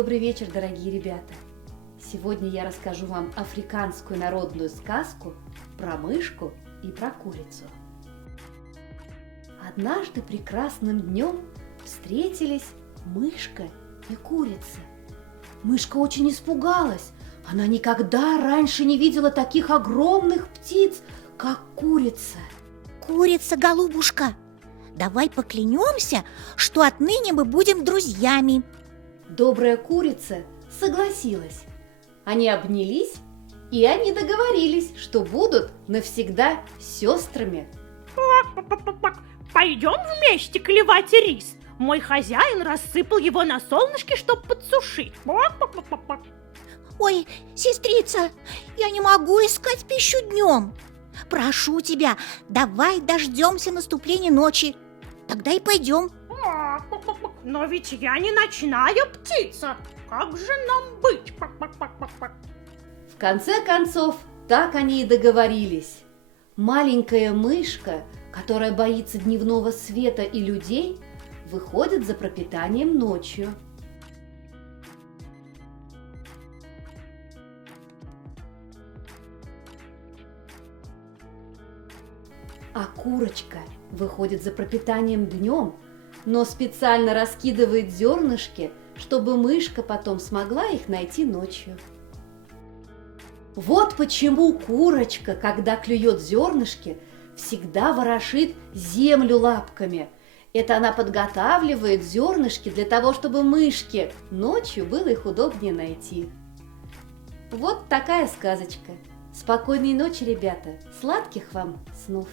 Добрый вечер, дорогие ребята! Сегодня я расскажу вам африканскую народную сказку про мышку и про курицу. Однажды прекрасным днем встретились мышка и курица. Мышка очень испугалась. Она никогда раньше не видела таких огромных птиц, как курица. Курица, голубушка, давай поклянемся, что отныне мы будем друзьями. Добрая курица согласилась. Они обнялись, и они договорились, что будут навсегда сестрами. Пойдем вместе клевать рис. Мой хозяин рассыпал его на солнышке, чтобы подсушить. Ой, сестрица, я не могу искать пищу днем. Прошу тебя, давай дождемся наступления ночи. Тогда и пойдем. Но ведь я не ночная птица. Как же нам быть? В конце концов, так они и договорились. Маленькая мышка, которая боится дневного света и людей, выходит за пропитанием ночью. А курочка выходит за пропитанием днем, но специально раскидывает зернышки, чтобы мышка потом смогла их найти ночью. Вот почему курочка, когда клюет зернышки, всегда ворошит землю лапками. Это она подготавливает зернышки для того, чтобы мышке ночью было их удобнее найти. Вот такая сказочка. Спокойной ночи, ребята. Сладких вам снов!